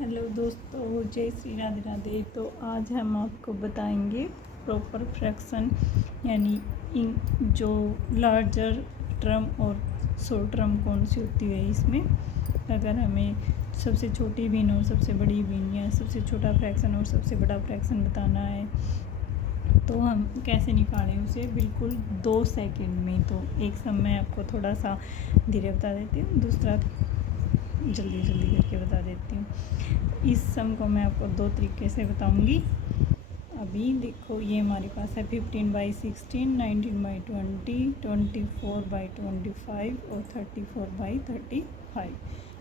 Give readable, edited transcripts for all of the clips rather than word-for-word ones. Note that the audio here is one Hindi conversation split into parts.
हेलो दोस्तों, जय श्री राधे राधे। तो आज हम आपको बताएंगे प्रॉपर फ्रैक्शन यानी इन जो लार्जर टर्म और शॉर्ट टर्म कौन सी होती है। इसमें अगर हमें सबसे छोटी बीन और सबसे बड़ी बीन या सबसे छोटा फ्रैक्शन और सबसे बड़ा फ्रैक्शन बताना है तो हम कैसे निकालें उसे बिल्कुल 2 सेकंड में। तो एक सम मैं आपको थोड़ा सा धीरे बता देती हूँ, दूसरा जल्दी करके बता देती हूँ। इस सम को मैं आपको 2 तरीके से बताऊँगी। अभी देखो, ये हमारे पास है 15/16, 19/20, 24/25 और 34/35।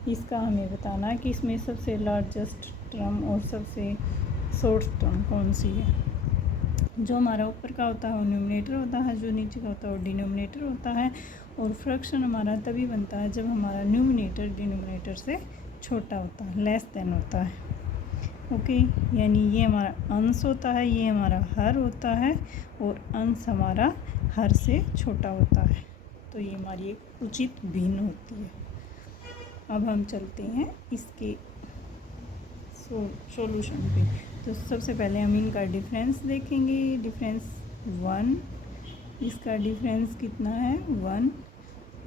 इसका हमें बताना है कि इसमें सबसे लार्जेस्ट टर्म और सबसे शॉर्ट टर्म कौन सी है। जो हमारा ऊपर का होता है वो न्यूमरेटर होता है, जो नीचे का होता है वो डिनोमिनेटर होता है। और फ्रैक्शन हमारा तभी बनता है जब हमारा न्यूमरेटर डिनोमिनेटर से छोटा होता है, लेस देन होता है। ओके, यानी ये हमारा अंश होता है, ये हमारा हर होता है और अंश हमारा हर से छोटा होता है। तो ये हमारी एक उचित भिन्न होती है। अब हम चलते हैं इसके सॉल्यूशन पे। तो सबसे पहले हम इनका डिफरेंस देखेंगे। डिफरेंस 1, इसका डिफरेंस कितना है 1,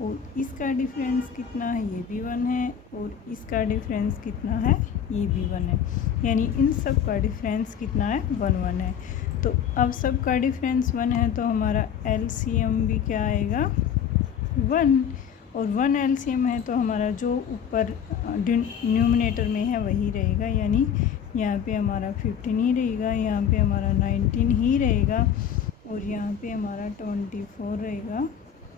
और इसका डिफरेंस कितना है ये भी 1 है, और इसका डिफरेंस कितना है ये भी 1 है। यानी इन सब का डिफरेंस कितना है 1 1 है। तो अब सब का डिफरेंस 1 है तो हमारा एलसीएम भी क्या आएगा 1, और 1 एलसीएम है तो हमारा जो ऊपर न्यूमिनेटर में है वही रहेगा। यानी यहाँ पे हमारा 15 ही रहेगा, यहाँ पे हमारा 19 ही रहेगा, और यहाँ पे हमारा 24 रहेगा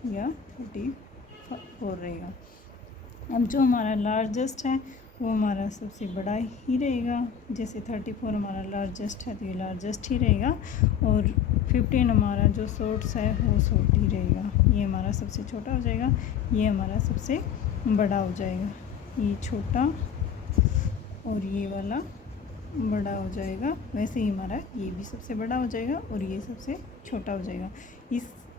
या 34 रहेगा। अब जो हमारा लार्जेस्ट है वो हमारा सबसे बड़ा ही रहेगा। जैसे 34 हमारा लार्जेस्ट है तो ये लार्जेस्ट ही रहेगा, और 15 हमारा जो शॉर्ट्स है वो शॉर्ट ही रहेगा। ये हमारा सबसे छोटा हो जाएगा, ये हमारा सबसे बड़ा हो जाएगा। ये छोटा और ये वाला बड़ा हो जाएगा। वैसे ही हमारा ये भी सबसे बड़ा हो जाएगा और ये सबसे छोटा हो जाएगा।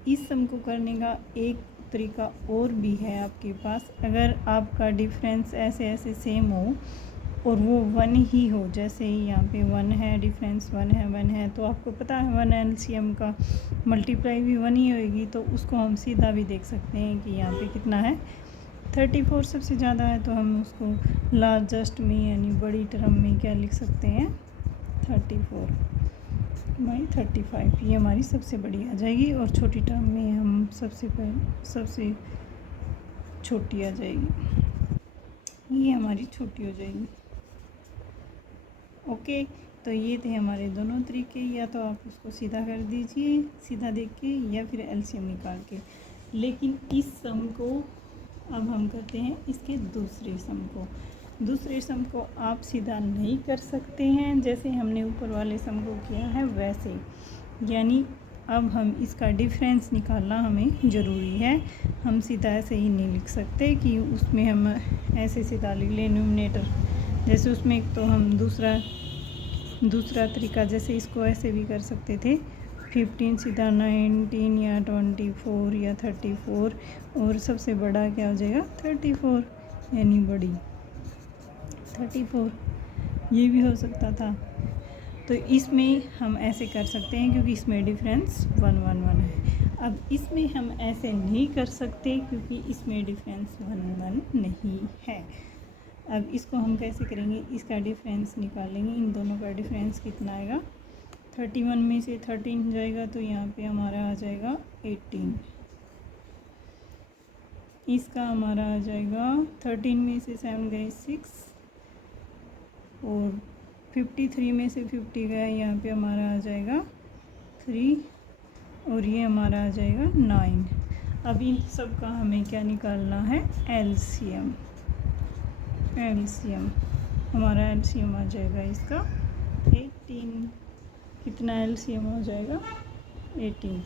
इस सम को करने का एक तरीका और भी है आपके पास। अगर आपका डिफरेंस ऐसे सेम हो और वो 1 ही हो, जैसे ही यहाँ पे 1 है, डिफरेंस 1 है, तो आपको पता है 1 एलसीएम का मल्टीप्लाई भी 1 ही होएगी। तो उसको हम सीधा भी देख सकते हैं कि यहाँ पे कितना है 34 सबसे ज़्यादा है, तो हम उसको लार्जेस्ट में यानी बड़ी टर्म में क्या लिख सकते हैं 34/35। ये हमारी सबसे बड़ी आ जाएगी, और छोटी टर्म में हम सबसे छोटी आ जाएगी, ये हमारी छोटी हो जाएगी। ओके, तो ये थे हमारे दोनों तरीके। या तो आप उसको सीधा कर दीजिए, सीधा देख के, या फिर एलसीएम निकाल के। लेकिन इस सम को अब हम करते हैं इसके दूसरे सम को आप सीधा नहीं कर सकते हैं जैसे हमने ऊपर वाले सम को किया है वैसे। यानी अब हम इसका डिफरेंस निकालना हमें ज़रूरी है। हम सीधा ऐसे ही नहीं लिख सकते कि उसमें हम ऐसे सीधा लिख लें न्यूमरेटर। जैसे उसमें तो हम दूसरा तरीका, जैसे इसको ऐसे भी कर सकते थे 15 सीधा 19 या 24 या 34, और सबसे बड़ा क्या हो जाएगा 34, यानी बड़ी 34, ये भी हो सकता था। तो इसमें हम ऐसे कर सकते हैं क्योंकि इसमें डिफरेंस 1 1 1 है। अब इसमें हम ऐसे नहीं कर सकते क्योंकि इसमें डिफरेंस 1 1 नहीं है। अब इसको हम कैसे करेंगे, इसका डिफरेंस निकालेंगे। इन दोनों का डिफरेंस कितना आएगा 31 में से 13 जाएगा तो यहाँ पे हमारा आ जाएगा 18। इसका हमारा आ जाएगा 13 में से 7 गए 6, और 53 में से 50 गया, यहाँ पे हमारा आ जाएगा 3, और ये हमारा आ जाएगा 9। अब इन सब का हमें क्या निकालना है एलसीएम। हमारा एलसीएम आ जाएगा इसका 18। कितना एलसीएम हो जाएगा 18।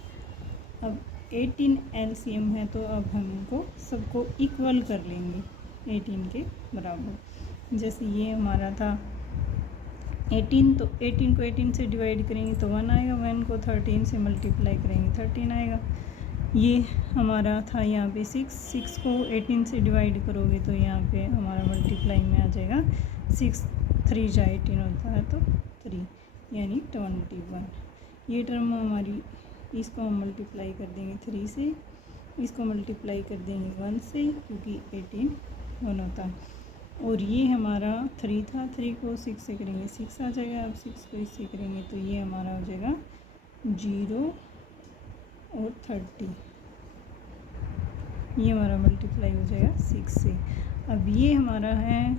अब 18 एलसीएम है तो अब हम इनको सबको इक्वल कर लेंगे 18 के बराबर। जैसे ये हमारा था 18, तो 18 को 18 से डिवाइड करेंगे तो 1 आएगा, 1 को 13 से मल्टीप्लाई करेंगे 13 आएगा। ये हमारा था यहाँ पे 6 को 18 से डिवाइड करोगे तो यहाँ पे हमारा मल्टीप्लाई में आ जाएगा 6 3 जा 18 होता है तो 3 यानी 21। ये टर्म हमारी, इसको हम मल्टीप्लाई कर देंगे 3 से, इसको मल्टीप्लाई कर देंगे 1 से, क्योंकि 18 1 होता है। और ये हमारा 3 था, 3 को 6 से करेंगे 6 आ जाएगा। अब 6 को इससे करेंगे तो ये हमारा हो जाएगा 0 और 30, ये हमारा मल्टीप्लाई हो जाएगा 6 से। अब ये हमारा है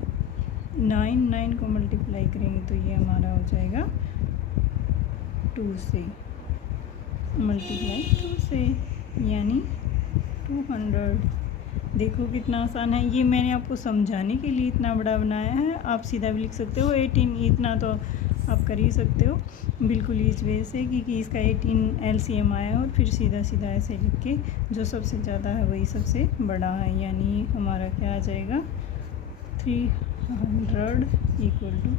9 को मल्टीप्लाई करेंगे तो ये हमारा हो जाएगा 2 से, मल्टीप्लाई 2 से यानी 200। देखो कितना आसान है। ये मैंने आपको समझाने के लिए इतना बड़ा बनाया है, आप सीधा भी लिख सकते हो 18, इतना तो आप कर ही सकते हो बिल्कुल इस वजह से क्योंकि इसका 18 एलसीएम आया और फिर सीधा सीधा ऐसे लिख के जो सबसे ज़्यादा है वही सबसे बड़ा है, यानी हमारा क्या आ जाएगा 300 इक्वल टू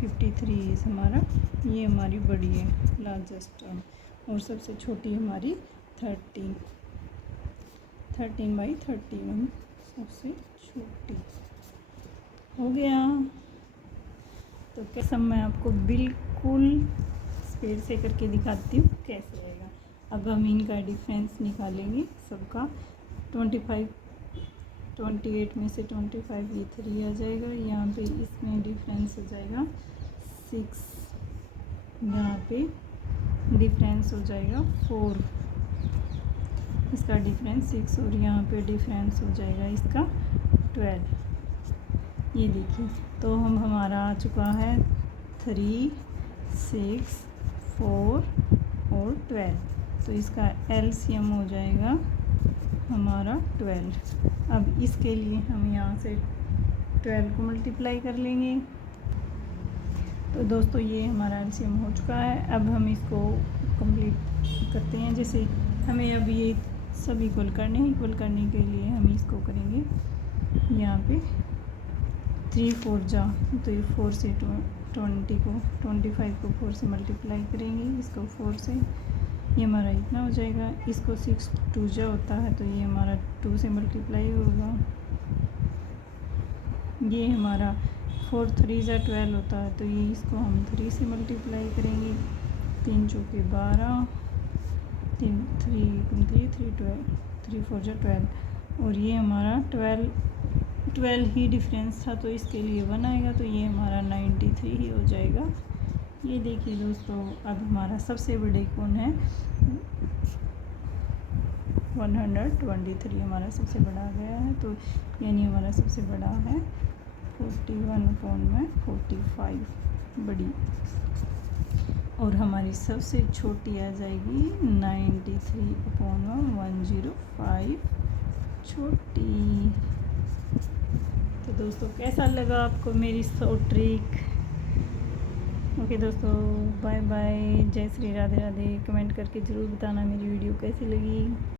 53 हमारा, ये हमारी बड़ी है लार्जेस्ट टर्म, और सबसे छोटी हमारी 13/31 सबसे छोटी हो गया। तो कैसे मैं आपको बिल्कुल स्पीड से करके दिखाती हूँ कैसे आएगा। अब हम इनका डिफरेंस निकालेंगे सबका। 28 में से 25 ये 3 आ जाएगा, यहाँ पे इसमें डिफरेंस हो जाएगा 6, यहाँ पे डिफरेंस हो जाएगा 4, इसका डिफरेंस 6 और यहाँ पे डिफरेंस हो जाएगा इसका 12। ये देखिए तो हमारा आ चुका है 3, 6, 4 और 12, तो इसका एलसीएम हो जाएगा हमारा 12। अब इसके लिए हम यहाँ से 12 को मल्टीप्लाई कर लेंगे। तो दोस्तों ये हमारा एलसीएम हो चुका है। अब हम इसको कंप्लीट करते हैं। जैसे हमें अब ये सब इक्वल करने के लिए हम इसको करेंगे यहाँ पे 3 4 जा, तो ये 4 से 25 को 4 से मल्टीप्लाई करेंगे, इसको 4 से, ये हमारा इतना हो जाएगा। इसको 6 2 जा होता है तो ये हमारा 2 से मल्टीप्लाई होगा। ये हमारा 4 3 जा 12 होता है तो ये इसको हम 3 से मल्टीप्लाई करेंगे। 3 चौके 12, 3 4 जा 12, और ये हमारा 12 ही डिफरेंस था तो इसके लिए 1 आएगा, तो ये हमारा 93 ही हो जाएगा। ये देखिए दोस्तों अब हमारा सबसे बड़े कौन है 123 हमारा सबसे बड़ा आ गया है, तो यानी हमारा सबसे बड़ा है 41/45 बड़ी, और हमारी सबसे छोटी आ जाएगी 93/105 छोटी। तो दोस्तों कैसा लगा आपको मेरी शॉर्ट ट्रिक? ओके दोस्तों, बाय बाय, जय श्री राधे राधे। कमेंट करके ज़रूर बताना मेरी वीडियो कैसी लगी।